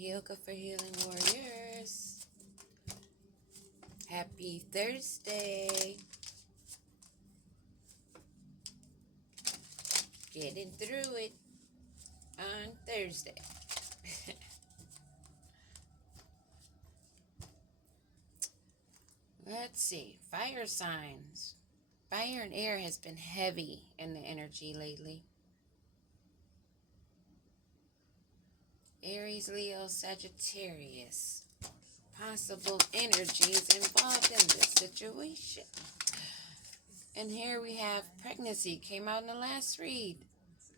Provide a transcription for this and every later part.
Yoga for Healing Warriors. Happy Thursday. Getting through it on Thursday. Let's see. Fire signs. Fire and air has been heavy in the energy lately. Aries, Leo, Sagittarius. Possible energies involved in this situation. And here we have pregnancy. Came out in the last read.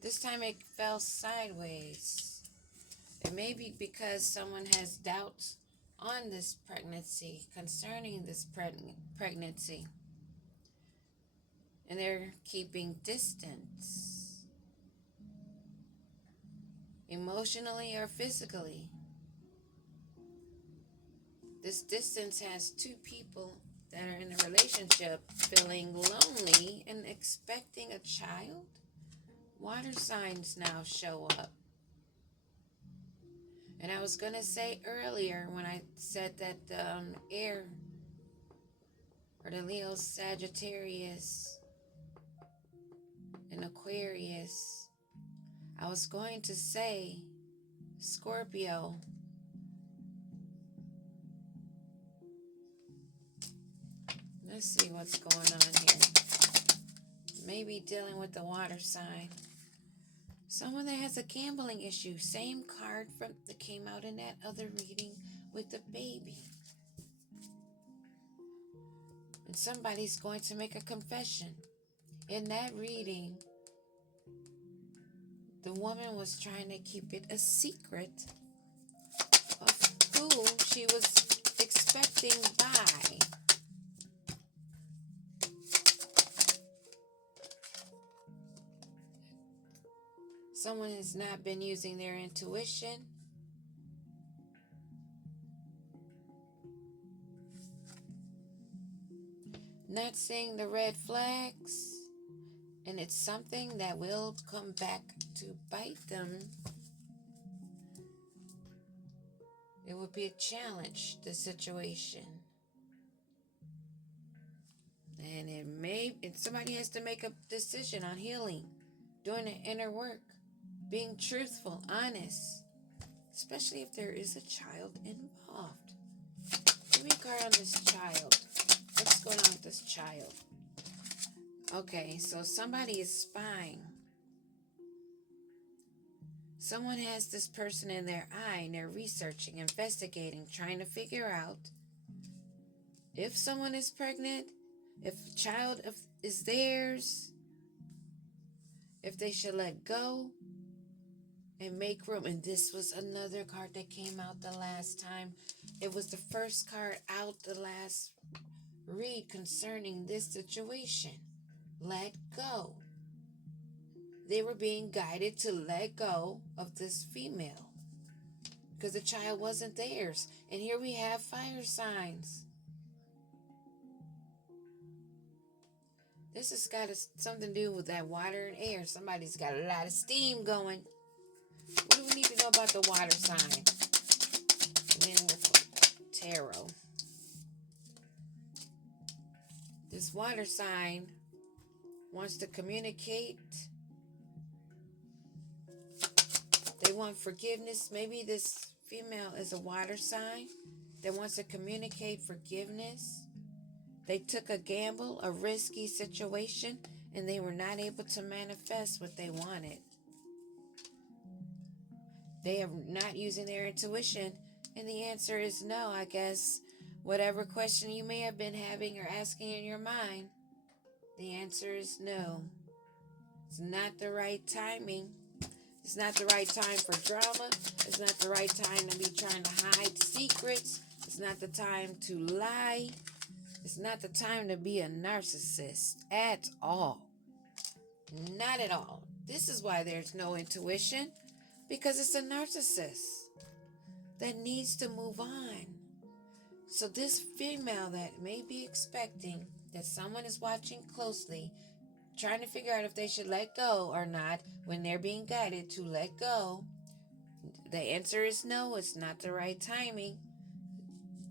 This time it fell sideways. It may be because someone has doubts on this pregnancy, concerning this pregnancy. And they're keeping distance. Emotionally or physically. This distance has two people that are in a relationship feeling lonely and expecting a child. Water signs now show up. And I was going to say earlier when I said that the air or the Leo, Sagittarius, and Aquarius, I was going to say Scorpio. Let's see what's going on here. Maybe dealing with the water sign. Someone that has a gambling issue. Same card that came out in that other reading with the baby. And somebody's going to make a confession. In that reading, the woman was trying to keep it a secret of who she was expecting by. Someone has not been using their intuition. Not seeing the red flags. And it's something that will come back to bite them. It will be a challenge, the situation. And somebody has to make a decision on healing, doing the inner work, being truthful, honest, especially if there is a child involved. Give me a card on this child. What's going on with this child? Okay, so somebody is spying. Someone has this person in their eye and they're researching, investigating, trying to figure out if someone is pregnant, if a child is theirs, if they should let go and make room. And this was another card that came out the last time. It was the first card out the last read concerning this situation. Let go. They were being guided to let go of this female because the child wasn't theirs. And here we have fire signs. This has got something to do with that water and air. Somebody's got a lot of steam going. What do we need to know about the water sign? And then with tarot. This water sign wants to communicate. They want forgiveness. Maybe this female is a water sign that wants to communicate forgiveness. They took a gamble, a risky situation, and they were not able to manifest what they wanted. They are not using their intuition, and the answer is no, I guess. Whatever question you may have been having or asking in your mind, the answer is no. It's not the right timing. It's not the right time for drama. It's not the right time to be trying to hide secrets. It's not the time to lie. It's not the time to be a narcissist at all. Not at all. This is why there's no intuition, because it's a narcissist that needs to move on. So this female that may be expecting that someone is watching closely, trying to figure out if they should let go or not when they're being guided to let go, The answer is no, it's not the right timing.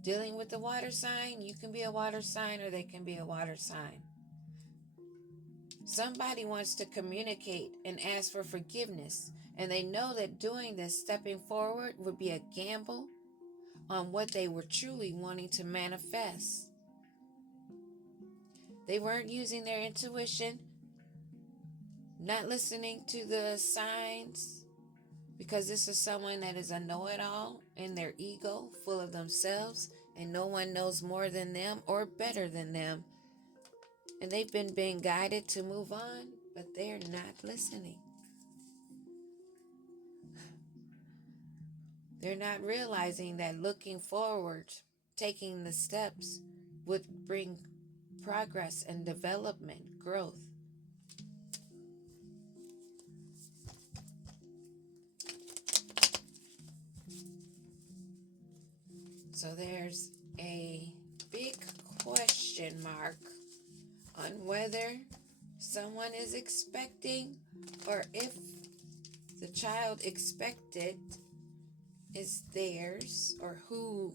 Dealing with the water sign, you can be a water sign or they can be a water sign. Somebody wants to communicate and ask for forgiveness, and they know that doing this, stepping forward, would be a gamble on what they were truly wanting to manifest. They weren't using their intuition, not listening to the signs, because this is someone that is a know-it-all in their ego, full of themselves, and no one knows more than them or better than them. And they've been being guided to move on, but they're not listening. They're not realizing that looking forward, taking the steps, would bring progress and development, growth. So there's a big question mark on whether someone is expecting or if the child expected is theirs or who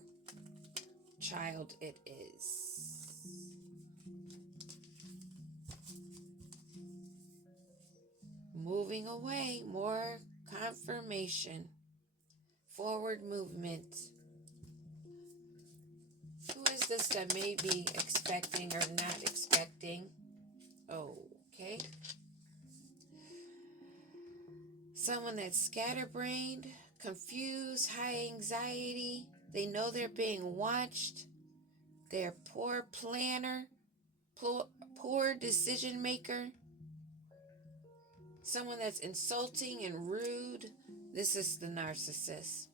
child it is. Moving away, more confirmation, forward movement. Who is this that may be expecting or not expecting? Okay. Someone that's scatterbrained, confused, high anxiety. They know they're being watched. They're poor planner, poor decision maker. Someone that's insulting and rude. This is the narcissist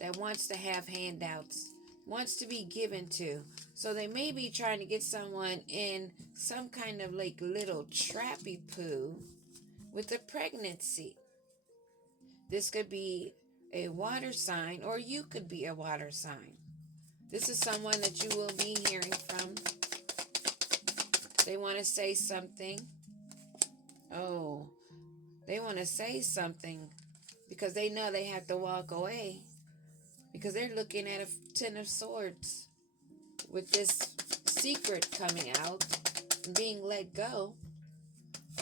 that wants to have handouts, wants to be given to. So they may be trying to get someone in some kind of like little trappy poo with a pregnancy. This could be a water sign, or you could be a water sign. This is someone that you will be hearing from. They want to say something. They want to say something because they know they have to walk away, because they're looking at a 10 of Swords with this secret coming out and being let go,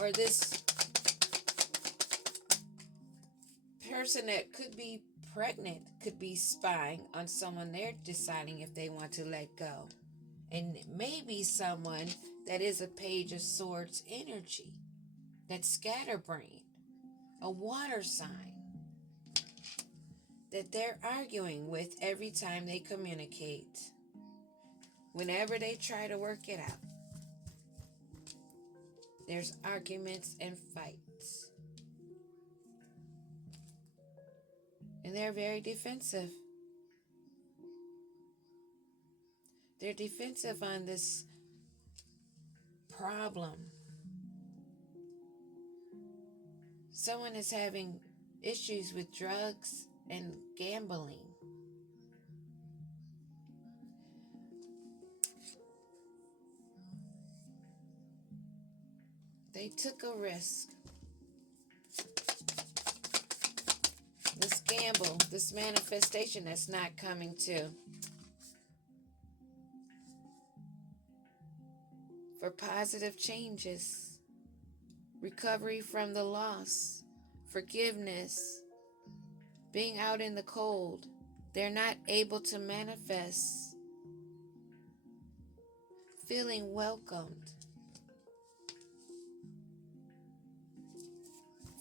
or this person that could be pregnant could be spying on someone they're deciding if they want to let go. And maybe someone that is a Page of Swords energy, that's scatterbrained, a water sign that they're arguing with every time they communicate, whenever they try to work it out. There's arguments and fights. And they're very defensive. They're defensive on this problem. Someone is having issues with drugs and gambling. They took a risk. This gamble, this manifestation that's not coming to. For positive changes, recovery from the loss, forgiveness, being out in the cold. They're not able to manifest, feeling welcomed,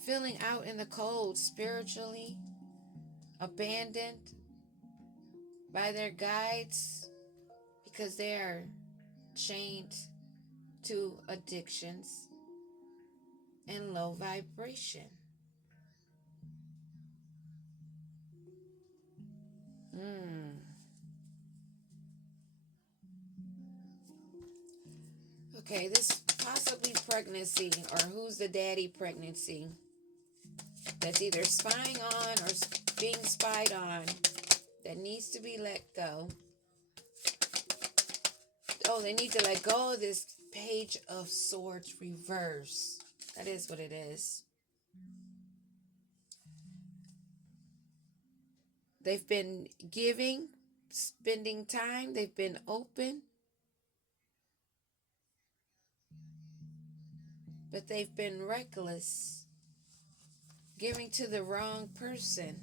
feeling out in the cold spiritually, abandoned by their guides because they are chained to addictions and low vibration. Okay, this possibly pregnancy, or who's the daddy pregnancy, that's either spying on or being spied on, that needs to be let go. They need to let go of this Page of Swords reverse. That is what it is. They've been giving, spending time, they've been open, but they've been reckless, giving to the wrong person.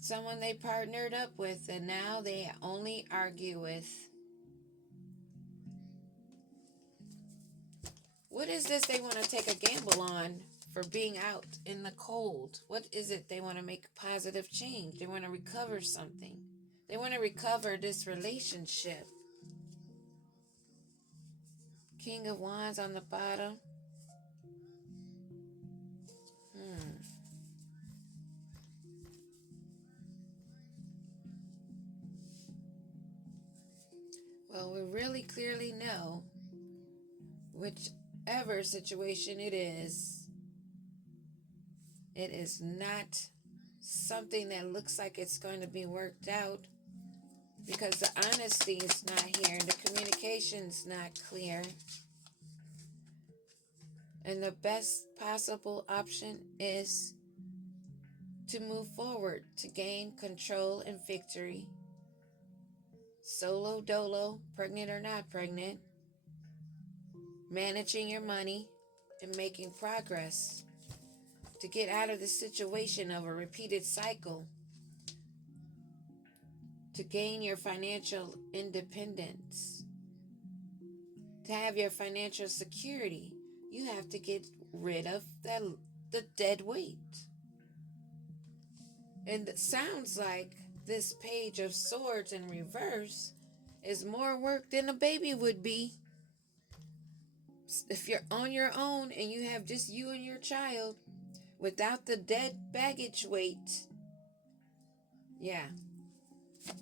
Someone they partnered up with and now they only argue with. What is this they want to take a gamble on for being out in the cold? What is it they want to make a positive change? They want to recover something. They want to recover this relationship. King of Wands on the bottom. Well, we really clearly know whichever situation it is not something that looks like it's going to be worked out because the honesty is not here and the communication's not clear. And the best possible option is to move forward to gain control and victory. Solo dolo, pregnant or not pregnant, managing your money and making progress to get out of the situation of a repeated cycle, to gain your financial independence, to have your financial security. You have to get rid of the dead weight. And it sounds like this Page of Swords in reverse is more work than a baby would be. If you're on your own and you have just you and your child without the dead baggage weight, yeah,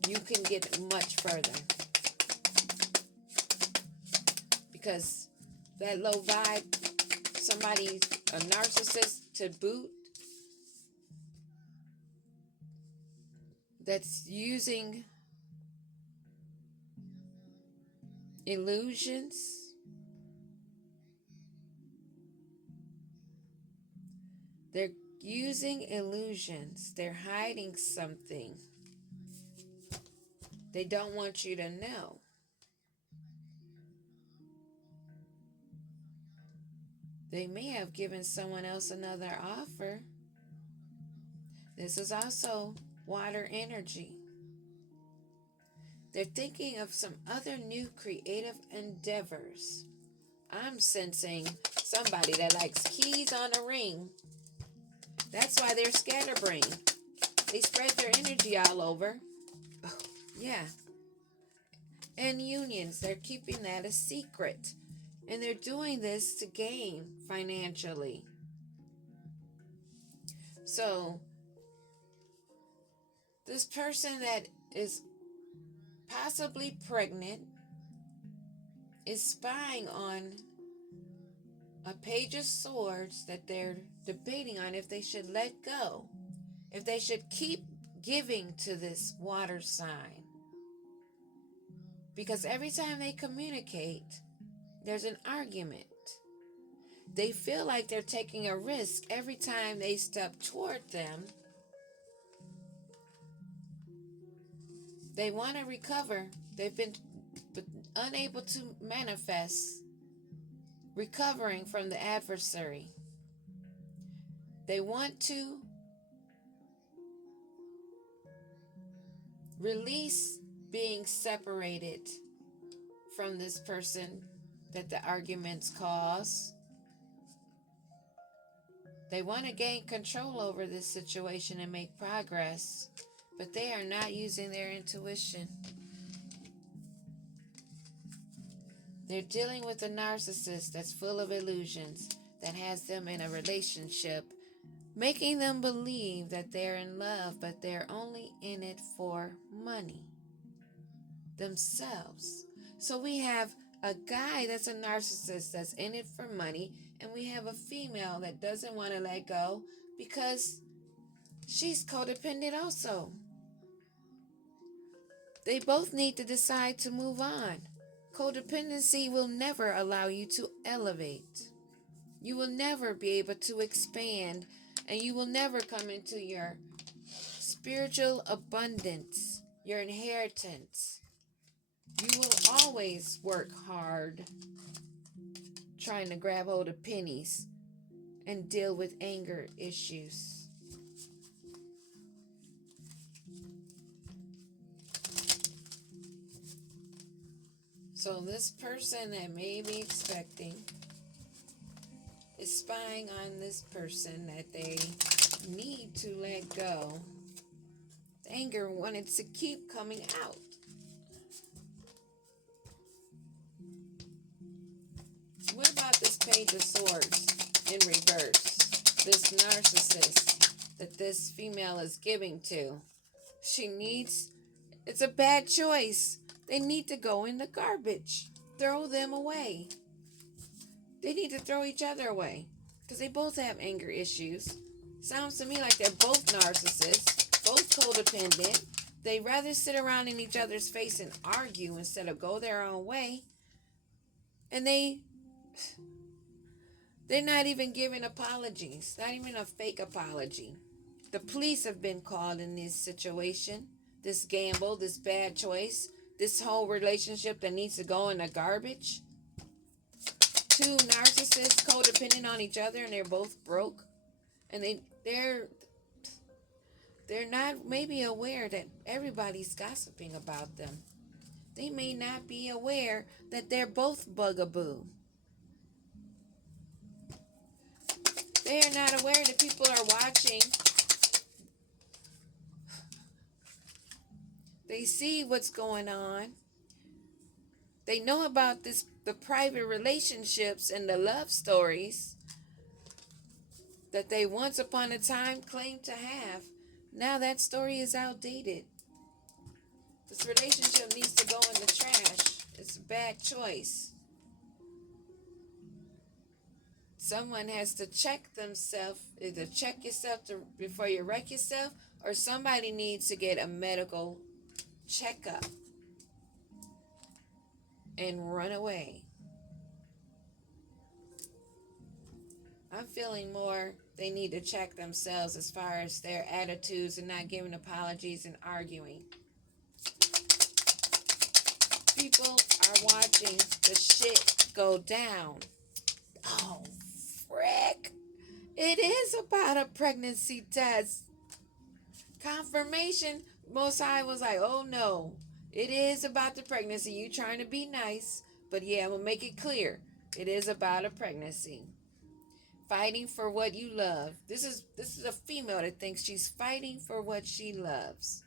you can get much further. Because that low vibe, somebody's a narcissist to boot, that's using illusions. They're using illusions. They're hiding something. They don't want you to know. They may have given someone else another offer. This is also water energy. They're thinking of some other new creative endeavors. I'm sensing somebody that likes keys on a ring. That's why they're scatterbrained. They spread their energy all over. Oh, yeah. And unions, they're keeping that a secret. And they're doing this to gain financially. So, this person that is possibly pregnant is spying on a Page of Swords that they're debating on if they should let go, if they should keep giving to this water sign. Because every time they communicate, there's an argument. They feel like they're taking a risk every time they step toward them. They want to recover. They've been unable to manifest recovering from the adversary. They want to release being separated from this person that the arguments cause. They want to gain control over this situation and make progress, but they are not using their intuition. They're dealing with a narcissist that's full of illusions, that has them in a relationship, making them believe that they're in love, but they're only in it for money themselves. So we have a guy that's a narcissist that's in it for money, and we have a female that doesn't want to let go because she's codependent also. They both need to decide to move on. Codependency will never allow you to elevate. You will never be able to expand and you will never come into your spiritual abundance, your inheritance. You will always work hard trying to grab hold of pennies and deal with anger issues. So this person that may be expecting is spying on this person that they need to let go. The anger wanted to keep coming out. What about this Page of Swords in reverse? This narcissist that this female is giving to. It's a bad choice. They need to go in the garbage. Throw them away. They need to throw each other away because they both have anger issues. Sounds to me like they're both narcissists, both codependent. They rather sit around in each other's face and argue instead of go their own way. And they're not even giving apologies, not even a fake apology. The police have been called in this situation, this gamble, this bad choice, this whole relationship that needs to go in the garbage. Two narcissists codependent on each other and they're both broke. And they're not maybe aware that everybody's gossiping about them. They may not be aware that they're both bugaboo. They are not aware that people are watching. They see what's going on. They know about the private relationships and the love stories that they once upon a time claimed to have. Now that story is outdated. This relationship needs to go in the trash. It's a bad choice. Someone has to check themselves, either check yourself before you wreck yourself, or somebody needs to get a medical checkup and run away. I'm feeling more they need to check themselves as far as their attitudes and not giving apologies and arguing. People are watching the shit go down. Oh, frick. It is about a pregnancy test. Confirmation. Most High was like, oh no. It is about the pregnancy. You trying to be nice. But yeah, I'm going to make it clear. It is about a pregnancy. Fighting for what you love. This is a female that thinks she's fighting for what she loves.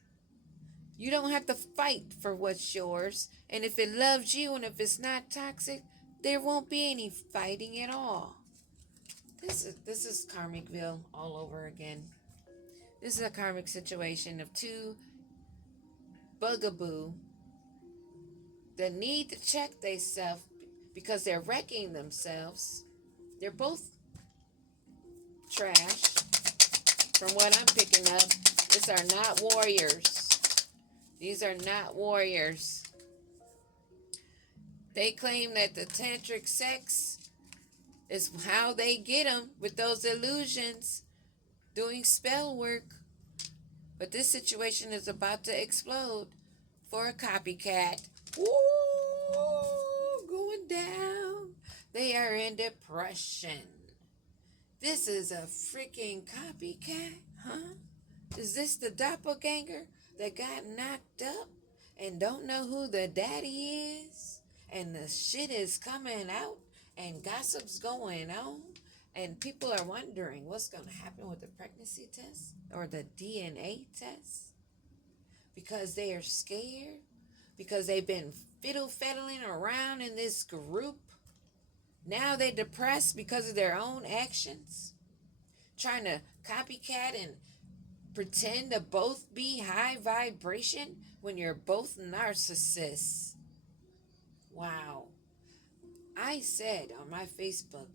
You don't have to fight for what's yours. And if it loves you and if it's not toxic, there won't be any fighting at all. This is Karmicville all over again. This is a karmic situation of two bugaboo that need to check themselves because they're wrecking themselves. They're both trash. From what I'm picking up, these are not warriors. These are not warriors. They claim that the tantric sex is how they get them with those illusions, doing spell work. But this situation is about to explode for a copycat. Ooh, going down. They are in depression. This is a freaking copycat, huh? Is this the doppelganger that got knocked up and don't know who the daddy is? And the shit is coming out and gossip's going on and people are wondering what's going to happen with the pregnancy test or the DNA test because they are scared, because they've been fiddle-faddling around in this group. Now they're depressed because of their own actions, trying to copycat and pretend to both be high vibration when you're both narcissists. Wow. I said on my Facebook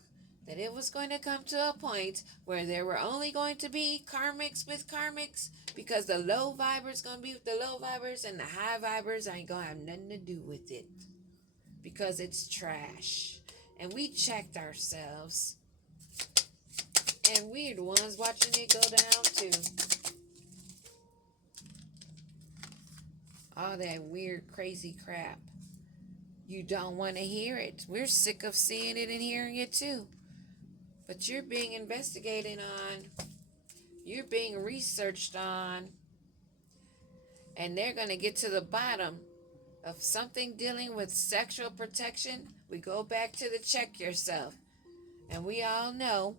that it was going to come to a point where there were only going to be karmics with karmics because the low vibers going to be with the low vibers and the high vibers ain't going to have nothing to do with it because it's trash. And we checked ourselves And we're the ones watching it go down too. All that weird, crazy crap. You don't want to hear it. We're sick of seeing it and hearing it too. But you're being investigated on. You're being researched on. And they're going to get to the bottom of something dealing with sexual protection. We go back to the check yourself. And we all know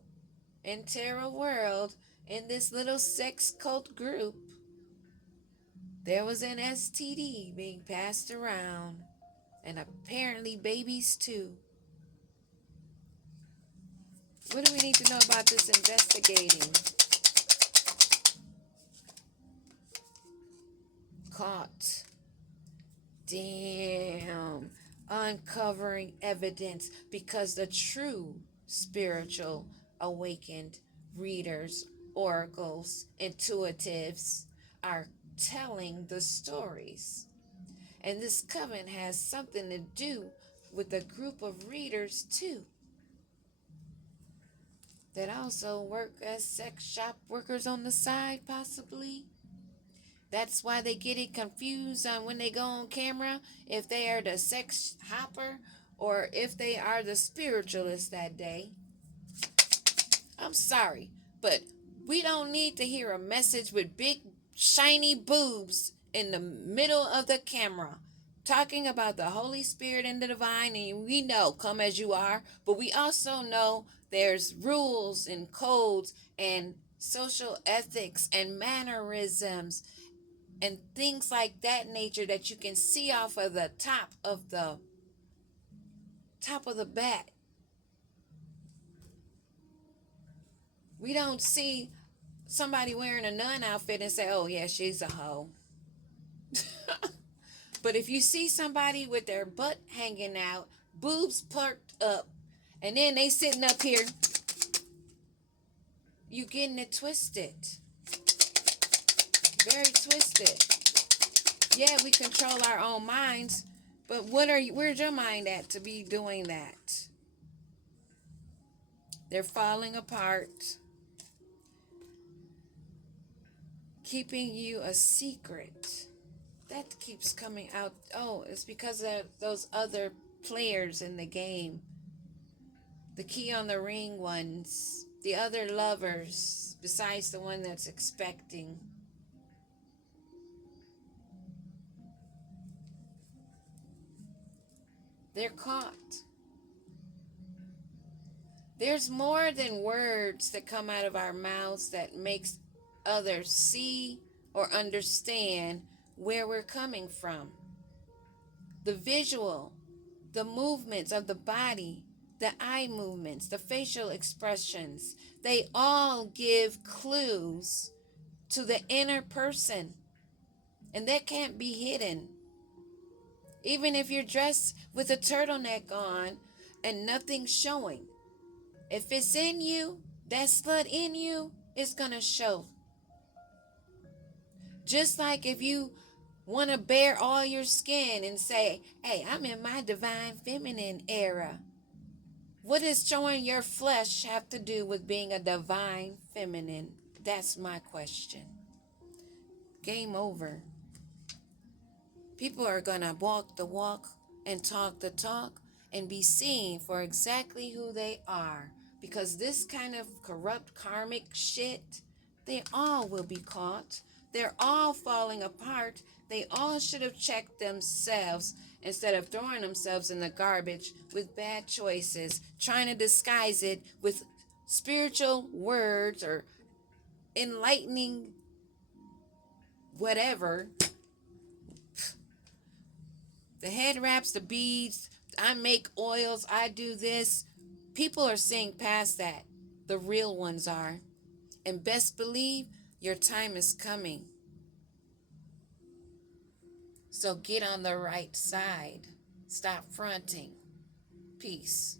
in Tarot World, in this little sex cult group, there was an STD being passed around. And apparently babies too. What do we need to know about this investigating? Caught. Damn. Uncovering evidence because the true spiritual awakened readers, oracles, intuitives are telling the stories. And this coven has something to do with a group of readers too, that also work as sex shop workers on the side, possibly. That's why they get it confused on when they go on camera, if they are the sex hopper or if they are the spiritualist that day. I'm sorry, but we don't need to hear a message with big shiny boobs in the middle of the camera talking about the Holy Spirit and the divine. And we know, come as you are, but we also know there's rules and codes and social ethics and mannerisms and things like that nature that you can see off of the top of the bat. We don't see somebody wearing a nun outfit and say, oh yeah, she's a hoe. But if you see somebody with their butt hanging out, boobs perked up, and then they sitting up here, you getting it twisted. Very twisted. Yeah, we control our own minds, but where's your mind at to be doing that? They're falling apart, keeping you a secret. That keeps coming out. Oh, it's because of those other players in the game. The key on the ring ones. The other lovers, besides the one that's expecting. They're caught. There's more than words that come out of our mouths that makes others see or understand where we're coming from. The visual, the movements of the body, the eye movements, the facial expressions, they all give clues to the inner person. And that can't be hidden. Even if you're dressed with a turtleneck on and nothing's showing. If it's in you, that slut in you is going to show. Just like if you want to bare all your skin and say, hey, I'm in my divine feminine era. What does showing your flesh have to do with being a divine feminine? That's my question. Game over. People are going to walk the walk and talk the talk and be seen for exactly who they are. Because this kind of corrupt karmic shit, they all will be caught. They're all falling apart. They all should have checked themselves instead of throwing themselves in the garbage with bad choices, trying to disguise it with spiritual words or enlightening whatever. The head wraps, the beads, I make oils, I do this. People are seeing past that. The real ones are. And best believe your time is coming. So get on the right side. Stop fronting. Peace.